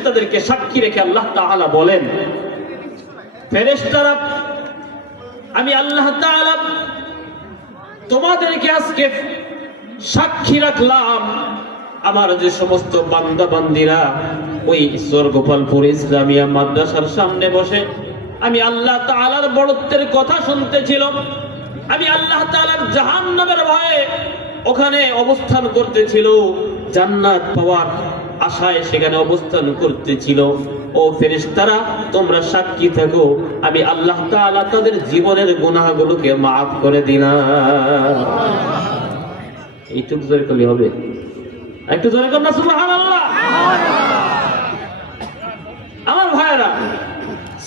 ফেরেশতাদেরকে সাক্ষী রেখে আল্লাহ তাআলা বলেন, ফেরেশতারা, আমি আল্লাহ তাআলা তোমাদেরকে আজকে সাক্ষী রাখলাম আমার যে সমস্ত বান্দা বান্দিরা ওই স্বর্গপালপুর ইসলামিয়া মাদ্রাসার সামনে বসে আমি আল্লাহ তাআলার বড়ত্বের কথা শুনতেছিল, আমি আল্লাহ তাআলার জাহান্নামের ভয়ে ওখানে অবস্থান করতেছিল, জান্নাত পাওয়ার আশায় সেখানে অবস্থান করতেছিল। ও ফেরেশতারা, তোমরা সাক্ষী থাকো আমি আল্লাহ তাআলা তাদের জীবনের গুনাহগুলোকে মাফ করে দিলাম। এইটুকু জোরে করলে হবে? একটু জোরে কর না সুবহানাল্লাহ। আমার ভাইরা,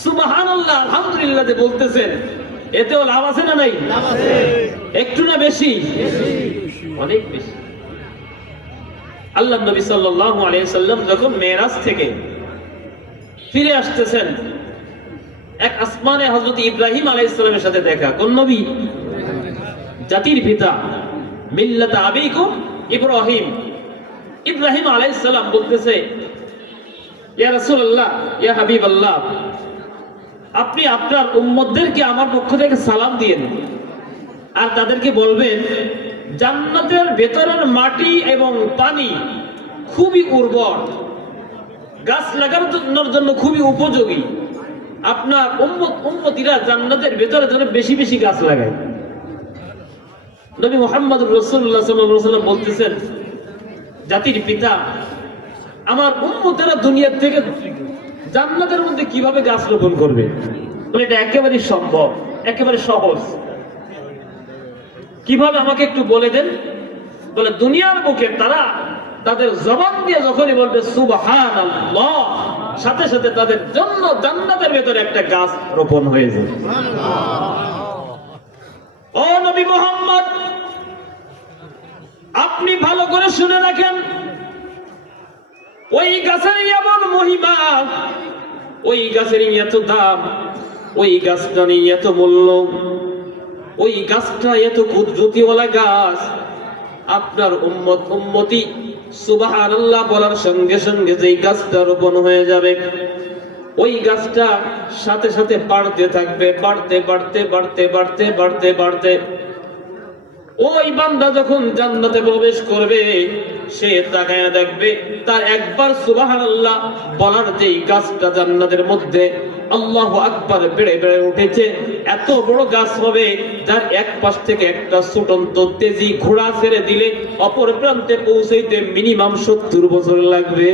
সুবহানাল্লাহ আলহামদুলিল্লাহ যে বলতেছেন, এতেও লাভ আছে না নাই? একটু না বেশি? অনেক বেশি। আল্লাহ নবী সাল্লাল্লাহু আলাইহি সাল্লাম যখন মেরাজ থেকে ফিরে আসতেছেন, এক আসমানে হযরত ইব্রাহিম আলাইহিস সালামের সাথে দেখা। কোন নবী? জাতির পিতা, মিল্লাত আবিকুম ইব্রাহিম। ইব্রাহিম আলাইহিস সালাম বলতেছে, ইয়া রাসূলুল্লাহ, ইয়া হাবিবাল্লাহ, আপনি আপনার উম্মতদেরকে আমার পক্ষ থেকে সালাম দিয়েন আর তাদেরকে বলবেন জান্নাতের ভেতরের মাটি এবং পানি খুবই উর্বর, গাছ লাগানোর জন্য খুবই উপযোগী। আপনার উম্মতিরা জান্নাতের ভেতরে যেন বেশি বেশি গাছ লাগায়। নবী মুহাম্মদুর রাসূলুল্লাহ সাল্লাল্লাহু আলাইহি ওয়াসাল্লাম বলতেছেন, জাতির পিতা, আমার উম্মতেরা দুনিয়ার থেকে জান্নাতের মধ্যে কিভাবে গাছ রোপণ করবে? এটা একেবারে সম্ভব, একেবারে সহজ। কিভাবে আমাকে একটু বলে দেন। বলে, দুনিয়ার বুকে তারা তাদের জবান দিয়ে যখনই বলবে সুবহানাল্লাহ, সাথে সাথে তাদের জন্য জান্নাতের ভেতরে একটা গাছ রোপণ হয়ে যাবে। ও নবী মুহাম্মদ, আপনি ভালো করে শুনে রাখেন, ওই গাছের এমন মহিমা, ওই গাছের এত দাম, ওই গাছটা নিয়ে এত মূল্য, ওই গাছটা এত কুদরতিওয়ালা গাছ। আপনার উম্মতি সুবহানাল্লাহ বলার সঙ্গে সঙ্গে যেই গাছটা রোপণ হয়ে যাবে, ওই গাছটা সাথে সাথে বাড়তে থাকবে, বাড়তে বাড়তে বাড়তে বাড়তে বাড়তে বাড়তে ওই বান্দা যখন জান্নাতে প্রবেশ করবে, সে তাকায়া দেখবে তার একবার সুবহানাল্লাহ বলার যেই গাছটা জান্নাতের মধ্যে আল্লাহু আকবার বেড়ে বেড়ে উঠেছে, এত বড় গাছ হবে যার এক পাশ থেকে একটা ছোটন্ত তেজি ঘোড়া ছেড়ে দিলে অপর প্রান্তে পৌঁছাইতে মিনিমাম 70 বছর লাগবে।